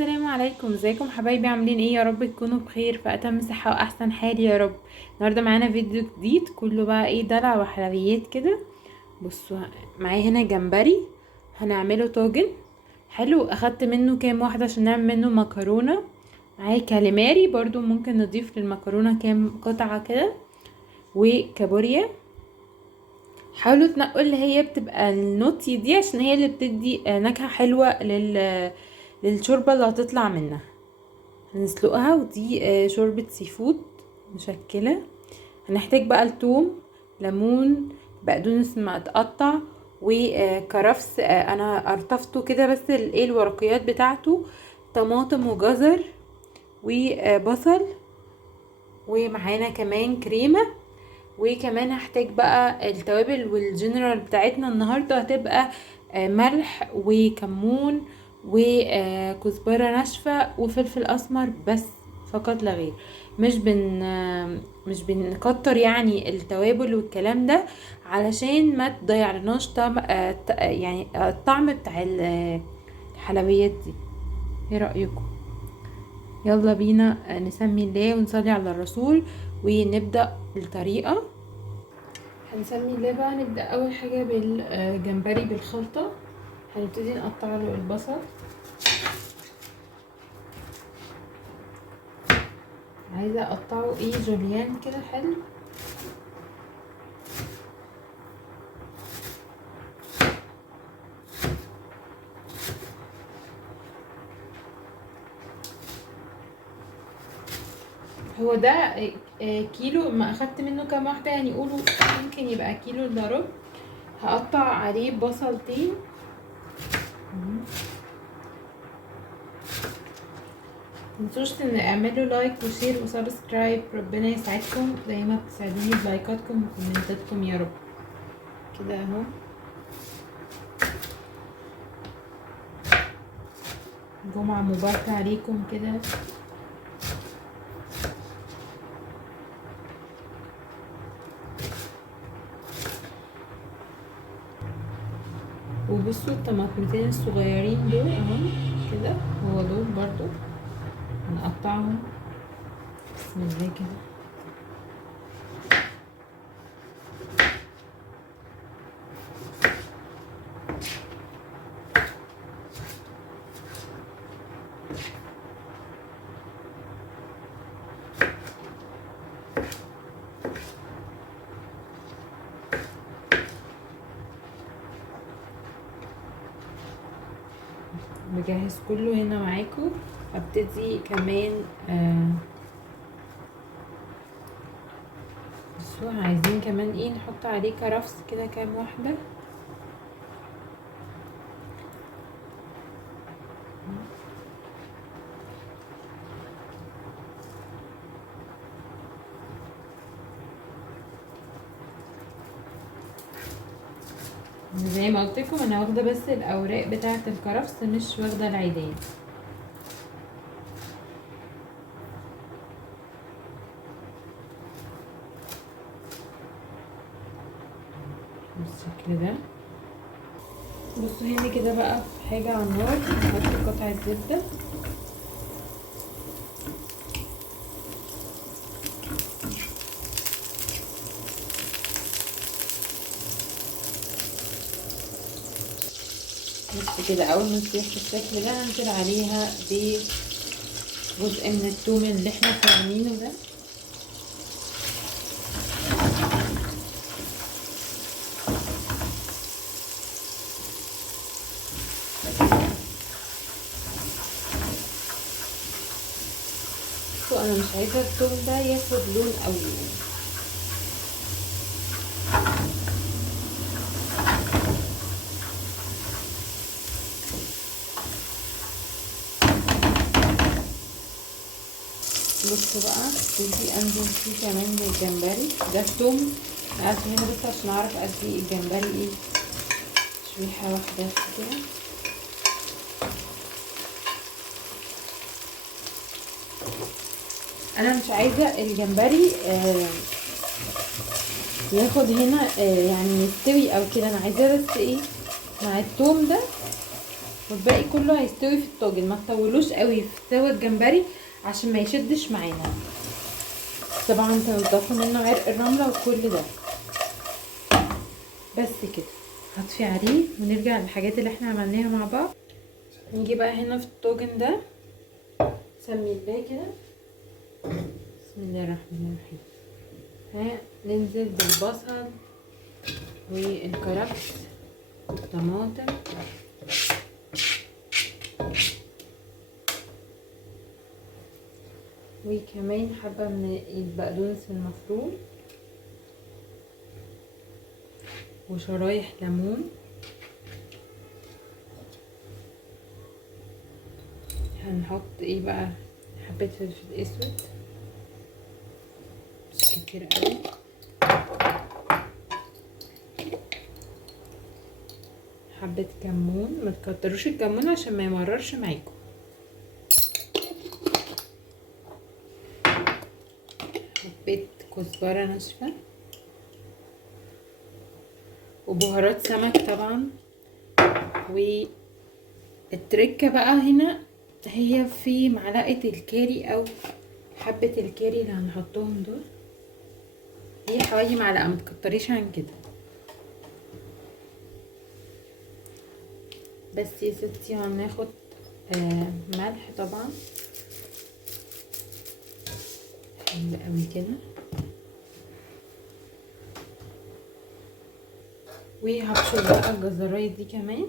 السلام عليكم، ازيكم حبايبي؟ عاملين ايه؟ يا رب تكونوا بخير في اتم صحه واحسن حال يا رب. النهارده معانا فيديو جديد كله بقى ايه، دلع وحلويات كده. بصوا، معايا هنا جمبري هنعمله طاجن حلو. اخدت منه كام واحده عشان نعمل منه مكرونه. معايا كاليماري برضو، ممكن نضيف للمكرونه كام قطعه كده، وكابوريا. حاولوا تنقوا اللي هي بتبقى النوتي دي عشان هي اللي بتدي نكهه حلوه للشوربه اللي هتطلع منها. هنسلقها، ودي شوربة سي فود مشكلة. هنحتاج بقى الثوم، ليمون، بقدونس متقطع، وكرفس انا قرطفته كده بس الايه الورقيات بتاعته، طماطم وجزر وبصل، ومعانا كمان كريمة. وكمان هحتاج بقى التوابل والجنرال بتاعتنا النهاردة هتبقى ملح وكمون وكزبرة ناشفة وفلفل اسمر بس، فقط لا غير. مش بن مش بنكتر يعني التوابل والكلام ده علشان ما تضيعلناش طعم يعني الطعم بتاع الحلويات دي. ايه رأيكم؟ يلا بينا نسمي الله ونصلي على الرسول ونبدأ الطريقة. هنسمي الله بقى. نبدأ أول حاجة بالجمبري بالخلطة. هنبتدي نقطع له البصل، عايزة اقطعه ايه جوليان كده حلو. هو ده كيلو، ما اخدت منه كام واحدة يعني، قولوا يمكن يبقى كيلو الا ربع. هقطع عليه بصلتين. متنسوش اعملوا لايك وشير وسبسكرايب، ربنا يسعدكم زي ما بتساعدوني بلايكاتكم وكومنتاتكم يا رب. كده اهو. جمعة مباركة عليكم كده. وبصوا الطماطمتين الصغيرين دول اهو كده، هو دول برضو هنقطعهم. بسم الله كده. بجهز كله هنا معاكم. هبتدي كمان بصوا، عايزين كمان ايه، نحط عليه كرفس كده كام واحدة. زي ما قلت لكم انا واخده بس الاوراق بتاعه الكرفس، مش واخده العيدان. بالشكل ده. بصوا هنا كده بقى في حاجه على النار، هحط قطعه زبده. بس كده اول ما تسيح بالشكل ده هنزل عليها بجزء من الثوم اللي احنا فرمينه ده. انا مش عايزه الثوم ده ياخد لون قوي. بصوا بقى، ابتدي انزل فيه كمان بالجمبري ده. الثوم عارفه هنا بس عشان اعرف قد ايه الجمبري ايه، شويحه واحده كده. انا مش عايزه الجمبري ياخد هنا يعني يستوي او كده، انا عايزاه بس ايه مع الثوم ده والباقي كله هيستوي في الطاجن. ما تطولوش قوي في سوا الجمبري عشان ما يشدش معانا. طبعا تنضفوا منه عرق الرمله وكل ده. بس كده هطفي عليه ونرجع للحاجات اللي احنا عملناها مع بعض. نيجي بقى هنا في الطاجن ده، سمي الله كده، بسم الله الرحمن الرحيم. ننزل بالبصل والكرفس والطماطم وكمان حبة من البقدونس المفروم وشرايح ليمون. هنحط ايه بقى؟ حبة فلفل اسود مش كتير قوي، حبة كمون، ما تكتروش الكمون عشان ما يمررش معاكم. حبة كزبرة ناشفة وبهارات سمك طبعا. والتركة بقى هنا هي في معلقة الكاري او حبة الكاري اللي هنحطهم دول، هي حوالي معلقة، ما تكتريش عن كده. بس يا ستي هناخد ملح طبعا حلو قوي كده، وهبشر بقى الجزرايه دي كمان.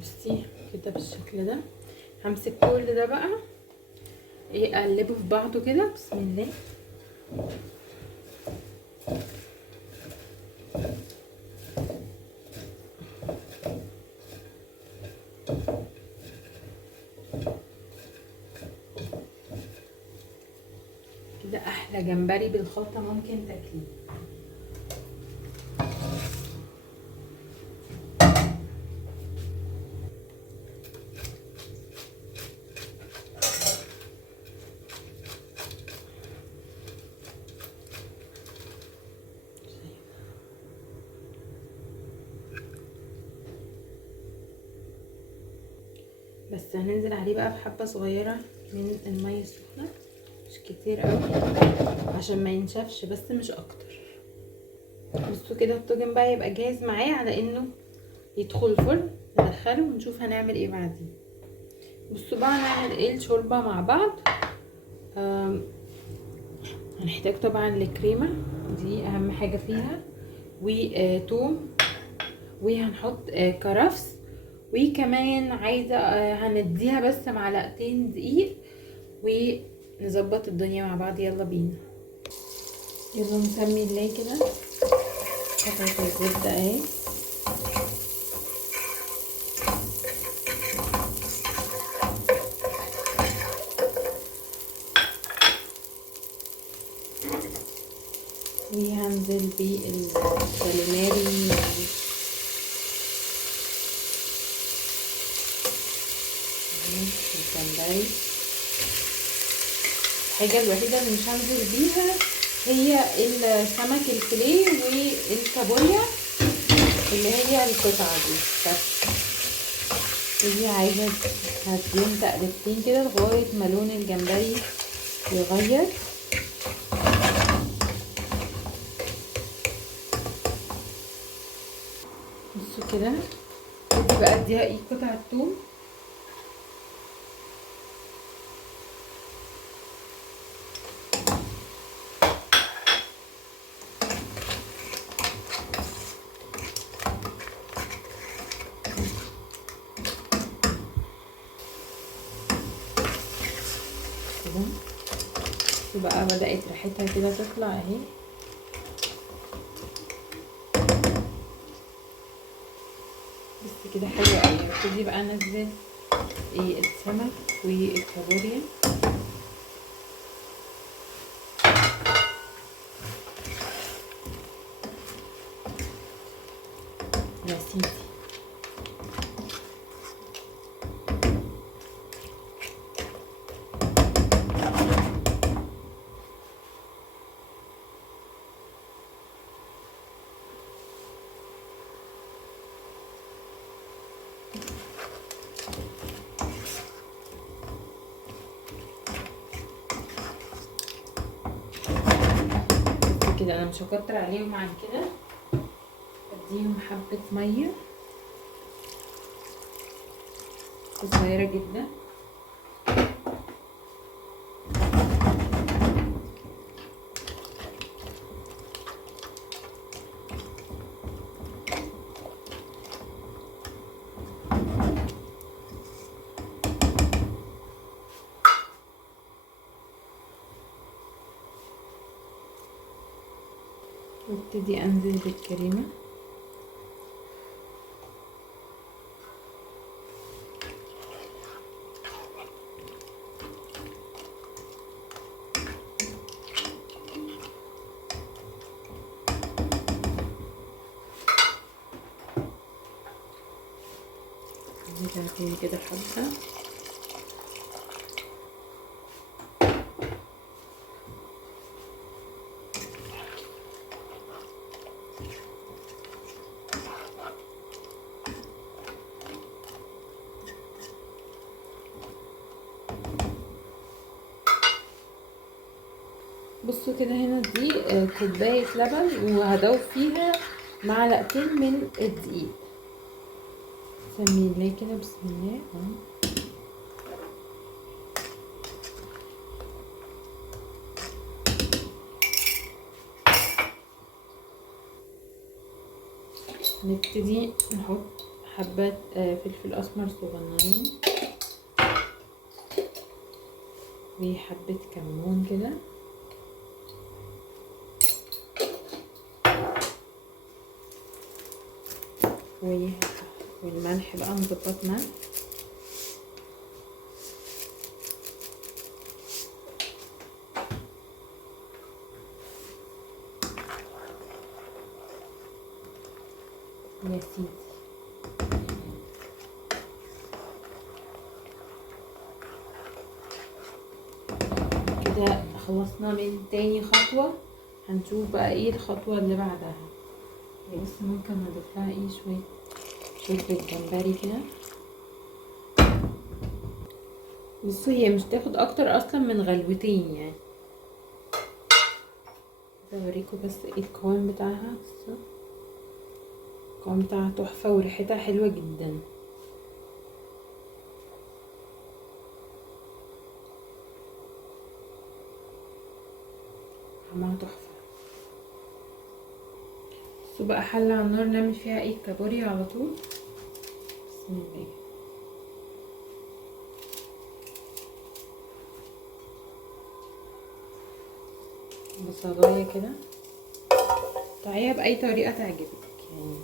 بصي كده بالشكل ده. همسك كل ده بقى ايه، اقلبه في بعضه كده، بسم الله. كده احلى جمبري بالخلطه ممكن تاكليه. بس هننزل عليه بقى بحبه صغيره من الميه السخنه، مش كتير قوي عشان ما ينشفش، بس مش اكتر. بصوا كده الطاجن بقى يبقى جاهز معايا على انه يدخل الفرن. ندخله ونشوف هنعمل ايه بعدين. بصوا بقى هنعمل ايه الشوربه مع بعض. هنحتاج طبعا الكريمه، دي اهم حاجه فيها، وتوم، وهنحط كرفس، وكمان عايزه هنديها بس معلقتين دقيق ونظبط الدنيا مع بعض. يلا بينا، يلا نسمي الله كده. قطعه الزبده اهي، وهنزل بالكاليماري الجمبري. الحاجه الوحيده اللي مش هنزل بيها هي السمك الفيليه والكابوريا اللي هي القطعه دي بس. دي عايزه هديهم تقلبتين كده لغايه ما لون الجمبري يغير. بصوا كده، ودي بقى اديها ايه قطعه توم، بقى بدأت ريحتها كده تطلع اهي. بس كده حلوه قوي. ببتدي بقى انزل ايه السمك والكابوريا. يا سيدي كده، انا مش هكتر عليهم عن كده. اديهم حبة مية صغيرة جدا. وابتدي انزل بالكريمة. انزلها تاني كده حبة. بصوا كده، هنا دي كوباية لبن، وهضيف فيها معلقتين من الدقيق. بسم الله كده، بسم الله. نبتدي نحط حبات فلفل اسمر صغننين، وحبة كمون كده، والملح بقى نظبط ملح. يا سيدي كده خلصنا من تاني خطوة. هنشوف بقى ايه الخطوة اللي بعدها. بس ممكن نضيف لها ايه شوية شوربة جمبري كده. بصوا هي مش تاخد اكتر اصلا من غلوتين يعني. اوريكم بس ايه القوام بتاعها. بصوا القوام بتاعها تحفة وريحتها حلوة جدا. طعمها تحفة. بصوا بقى حلة على النار نعمل فيها ايه كابوريا على طول. بسم الله. بصلاية كده، قطعيها بأي طريقة تعجبك يعني.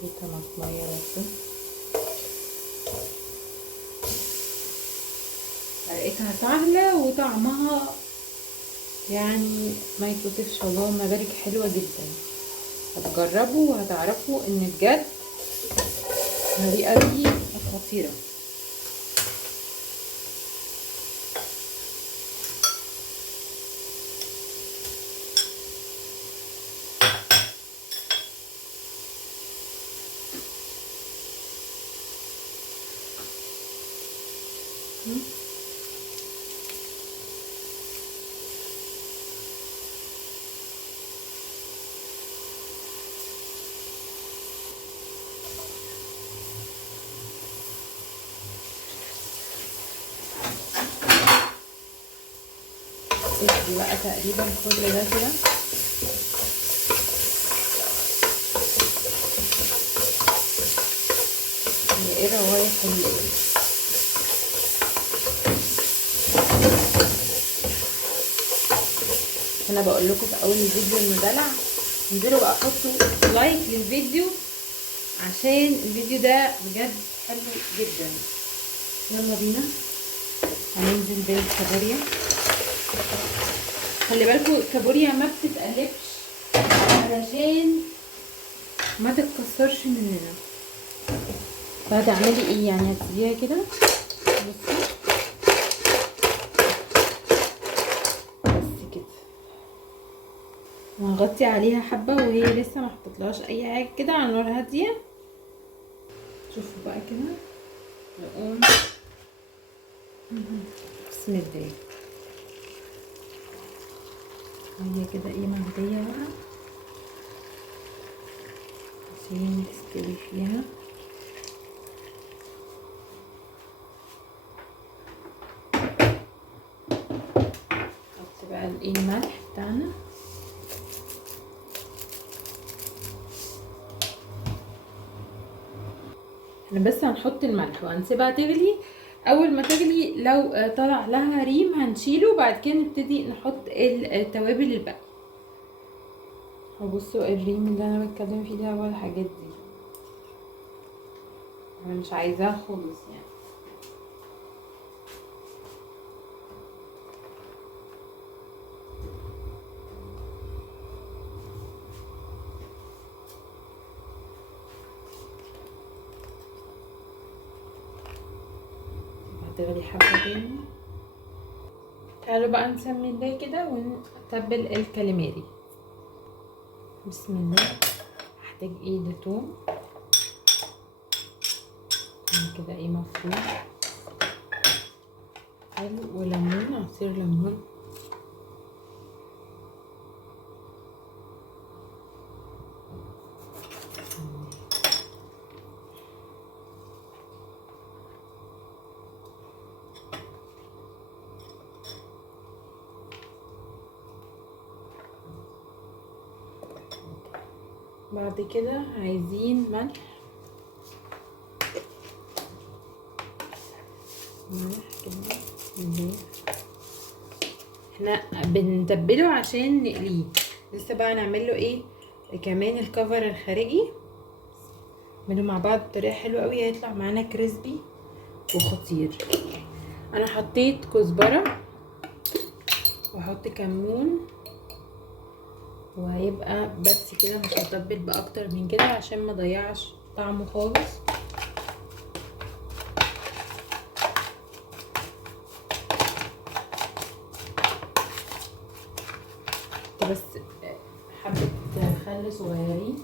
في طماطمية بس، طريقتها سهلة وطعمها يعني ما يتوصفش. اللهم بارك، حلوة جدا. هتجربوا وهتعرفوا ان بجد الطريقة دي خطيرة. ادي بقى تقريبا كل ده كده. ايه روايح انا بقول لكم في اول الفيديو انه دلع. انزلوا بقى حطوا لايك للفيديو عشان الفيديو ده بجد حلو جدا. يلا بينا هننزل بالكابوريا. خلي بالكوا الكابوريا ما بتتقلبش علشان ما تتكسرش مننا. فهتعملي ايه يعني؟ هتسيبيها كده. بصي وهغطي عليها حبة وهي لسه ما حطيتلهاش اي حاجة كده، على نار هادية. شوفوا بقى كده نقوم بسم الله. هي كده ايه مهدية بقى، عشان تستوي فيها. نحط بقى الايه الملح بتاعنا. احنا بس هنحط الملح وهنسيبها تغلي. اول ما تغلي لو طلع لها ريم هنشيله، وبعد كده نبتدي نحط التوابل الباقي. بصوا الريم اللي انا بتكلم فيه ده هو الحاجات دي، انا مش عايزاها خالص يعني. هتغلي حبه تاني. تعالوا بقى نسمي الله كده ونتبل الكاليماري. بسم الله. هحتاج ايه لتوم كده ايه مفروم حلو، وليمون، عصير ليمون، بعد كده عايزين ملح كده. احنا بنتبله عشان نقليه، لسه بقى نعمل له ايه كمان الكفر الخارجي. نعمله مع بعض بطريقه حلوه قوي، هيطلع معانا كريسبي وخطير. انا حطيت كزبره واحط كمون، وهيبقى بس كده، مش هتبل باكتر من كده عشان ما ضيعش طعمه خالص. بس حبه خل صغيرين،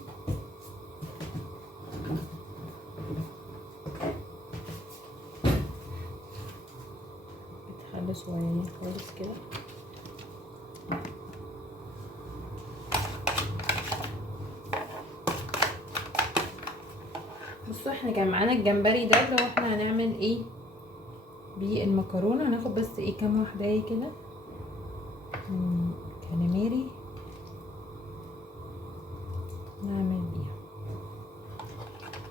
خل صغيرين خالص كده. بصوا احنا كان معانا الجمبري ده اللي هو احنا هنعمل ايه بالمكرونه. هناخد بس ايه كام واحده كده كاليماري نعمل بيها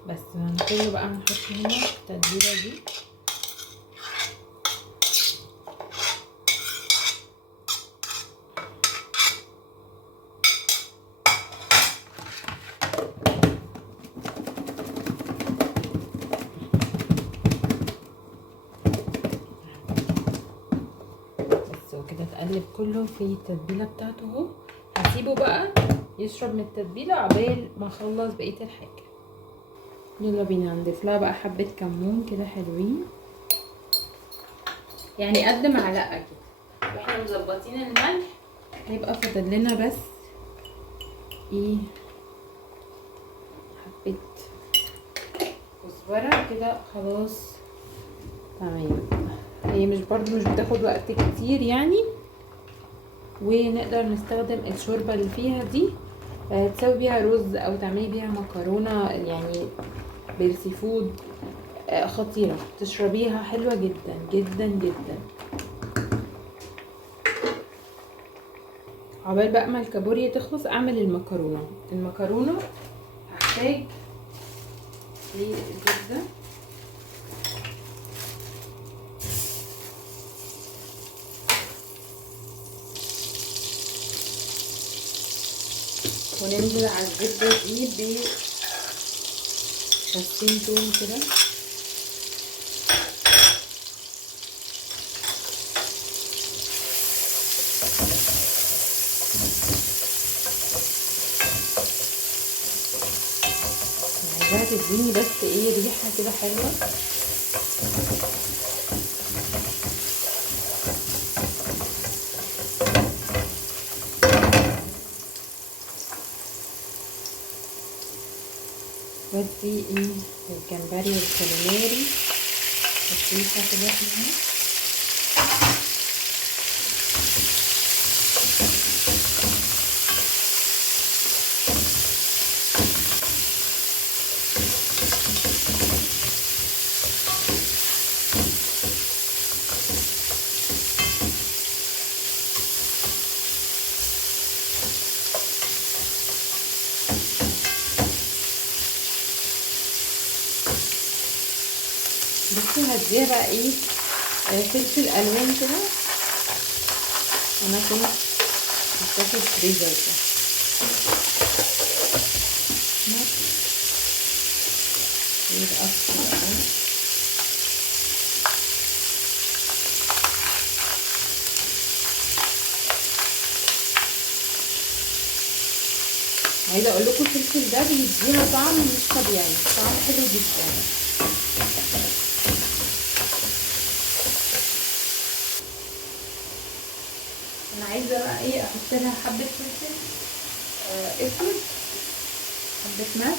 بس. هنكله بقى نحط هنا التتبيله دي. وكده تقلب كله في التتبيله بتاعته اهو. هسيبه بقى يشرب من التتبيله عقبال ما اخلص بقيه الحاجه. يلا بينا نضيف لها بقى حبه كمون كده حلوين، يعني قد معلقه كده. واحنا مظبطين الملح هيبقى فاضل لنا بس ايه حبه كزبره كده. خلاص تمام. هي مش بتاخد وقت كتير يعني، ونقدر نستخدم الشوربة اللي فيها دي تسوي بيها رز او تعملي بيها مكرونة يعني بالسي فود. خطيرة، تشربيها حلوة جدا جدا جدا. عقبال بقى ما الكابوريا تخلص اعمل المكرونة هحتاج للزبدة وننزل على الزبدة دي بفصين توم كده. عايزاها تديني بس ايه ريحة كده حلوة. ودي ايه الجمبري والكاليماري تشويحة كده فيها. بصي هديها بقى ايه فلفل الوان كده. انا كنت حطاه في الفريزر ده. يتقطع اهو. عايزه اقول لكم الفلفل ده بيديها طعم مش طبيعي، طعم حلو جدا. انا عايزه بقى ايه احط لها حبه فلفل اسود، حبه ملح،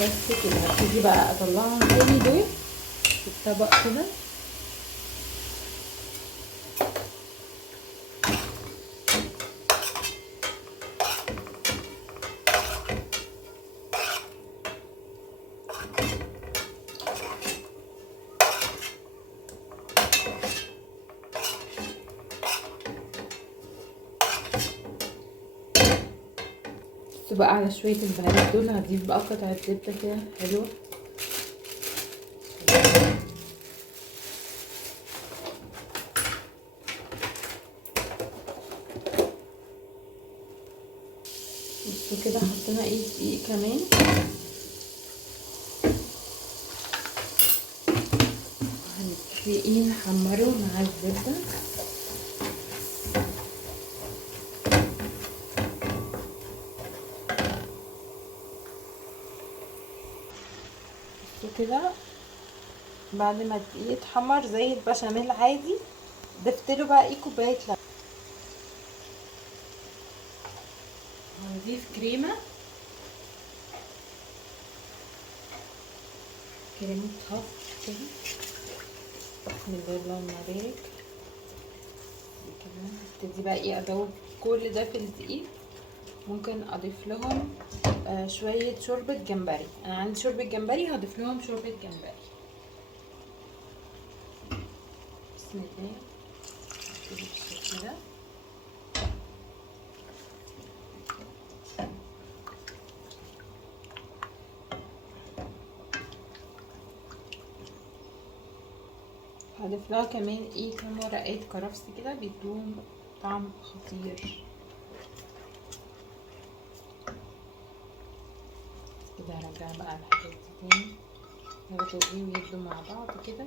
بس كده. هبتدي بقى اطلعهم تاني دول في الطبق كده. بصوا بقى على شويه البهارات دول هضيف بقى قطعه زبده كده حلوه. بصوا كده حطينا ايه دقيق كمان. هنبتدي ايه نحمره مع الزبده. بصوا كده بعد ما الدقيق اتحمر زي البشاميل عادي، ضفتله بقى ايه كوبايه لبن. هنضيف كريمه خفق كده. بسم الله اللهم بارك. كده هبتدي بقى ايه ادوب كل ده في الدقيق. ممكن اضيف لهم شويه شوربه جمبري. انا عندي شوربه جمبري، هضيف لهم شوربه جمبري. بسم الله. هبتدي بالشكل ده. هضيف لها كمان ايه كام ورقات كرفس كده بيدوهم طعم خطير. كده هرجع بقى الحاجات دي تاني ياخدوا ايه ويدوا مع بعض كده.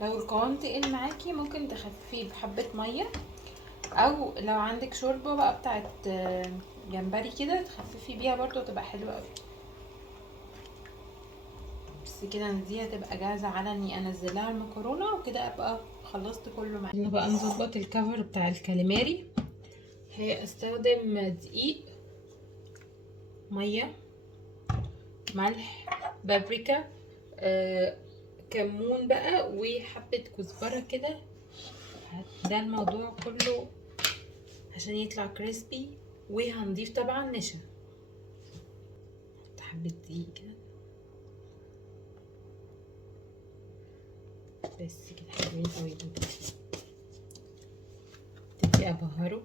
لو القوام تقل معاكي ممكن تخففيه بحبة مية، او لو عندك شوربة بقى بتاعت جمبري كده تخففي بيها برضو تبقى حلوة اوي. بس كده دي هتبقى جاهزة على اني انزلها المكرونة، وكده ابقى خلصت كله معايا. يلا بقى نظبط الكفر بتاع الكاليماري. هي استخدم دقيق، مية، ملح، بابريكا، كمون بقى وحبة كزبرة كده. ده الموضوع كله عشان يطلع كريسبي. وهنضيف طبعا نشا. حبة دقيق كده بس كده حلوين اوي دول. ابتدي ابهره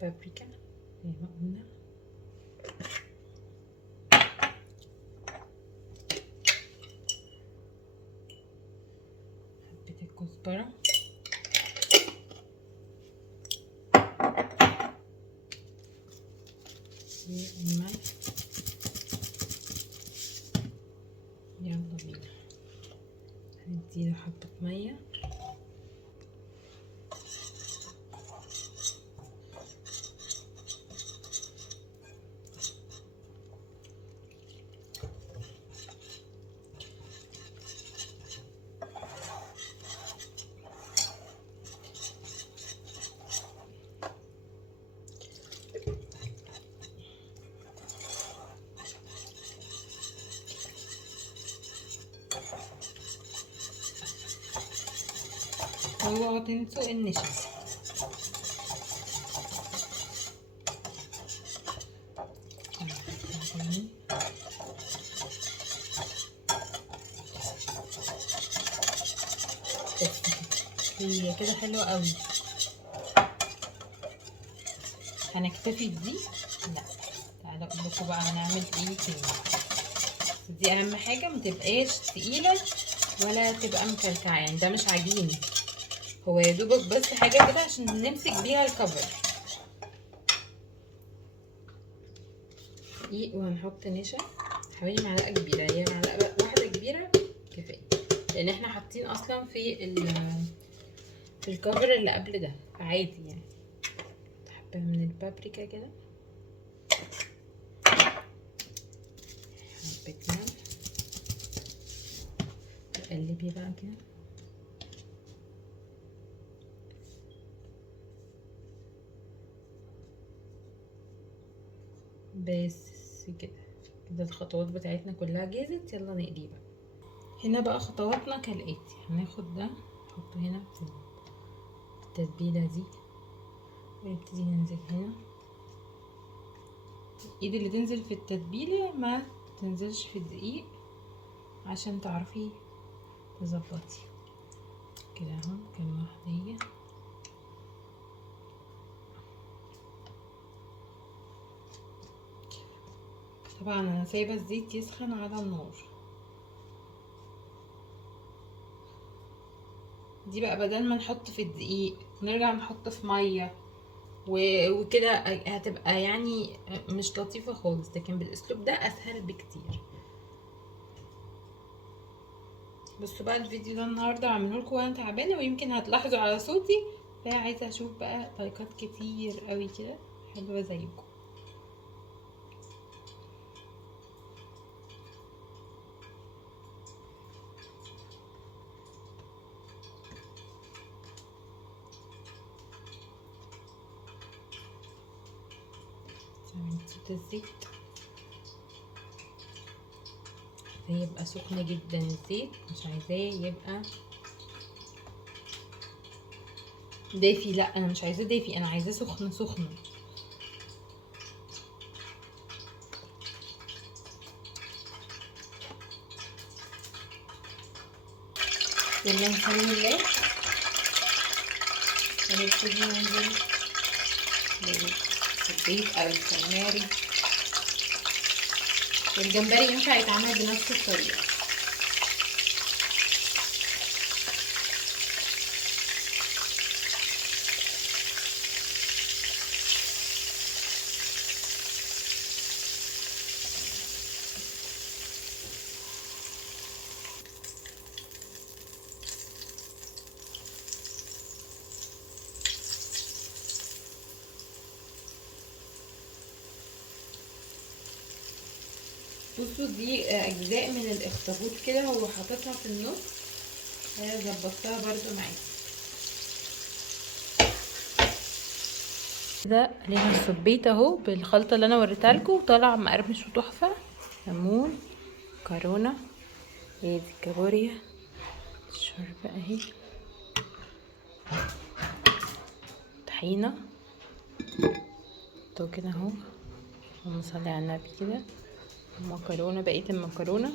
بابريكا زي ما قلنا. حبة الكزبرة والملح اديله حبة مية. اوعوا تنسوا النشا. هي كده حلوة قوي. هنكتفي بدي؟ لا، تعالوا اقول لكم بقى هنعمل ايه تاني. دي اهم حاجة، متبقاش تقيلة ولا تبقى مكلكعة، يعني ده مش عجين، هو يا دوبك بس حاجة كده عشان نمسك بيها الكفر. دقيق وهنحط نشا حوالي معلقة كبيرة، هي معلقة واحدة كبيرة كفاية، لان احنا حاطين اصلا في الكفر اللي قبل ده، فعادي يعني. حبة من البابريكا كده، حبة ملح، تقلبي بقى كده. بس كده الخطوات بتاعتنا كلها جاهزت، يلا نقليه بقى. هنا بقى خطواتنا كالاتي، هناخد ده نحطه هنا في التتبيله دي، ونبتدي ننزل هنا. الايد اللي تنزل في التتبيله ما تنزلش في الدقيق عشان تعرفي تظبطي كده اهو. كام واحده هي؟ طبعا انا سايبه الزيت يسخن على النار. دي بقى بدل ما نحط في الدقيق ونرجع نحط في ميه وكده هتبقى يعني مش لطيفه خالص، لكن بالاسلوب ده اسهل بكتير. بصوا بقى الفيديو ده النهارده عامله لكم وانا تعبانه، ويمكن هتلاحظوا على صوتي، فعايزه اشوف بقى لايكات كتير قوي كده حلوه زيكم. صوت الزيت يبقى سخن جدا، الزيت مش عايزاه يبقى دافي، لا انا مش عايزاه دافي، انا عايزاه سخن سخن. يلا نسمي الله ونبتدي ننزل بالزيت او الكاليماري. والجمبري ينفع يتعمل بنفس الطريقه. بصوا دي اجزاء من الاخطبوط كده، هو حاططها في النص، ظبطتها برضو معاكم كده. لينا السبيت اهو بالخلطه اللي انا وريتها لكم، طالع مقرمش وتحفه. ليمون، مكرونه، دي كابوريا، الشوربه اهي، طحينه تو كده اهو، اللهم صل على النبي كده. مكرونه، بقيه المكرونه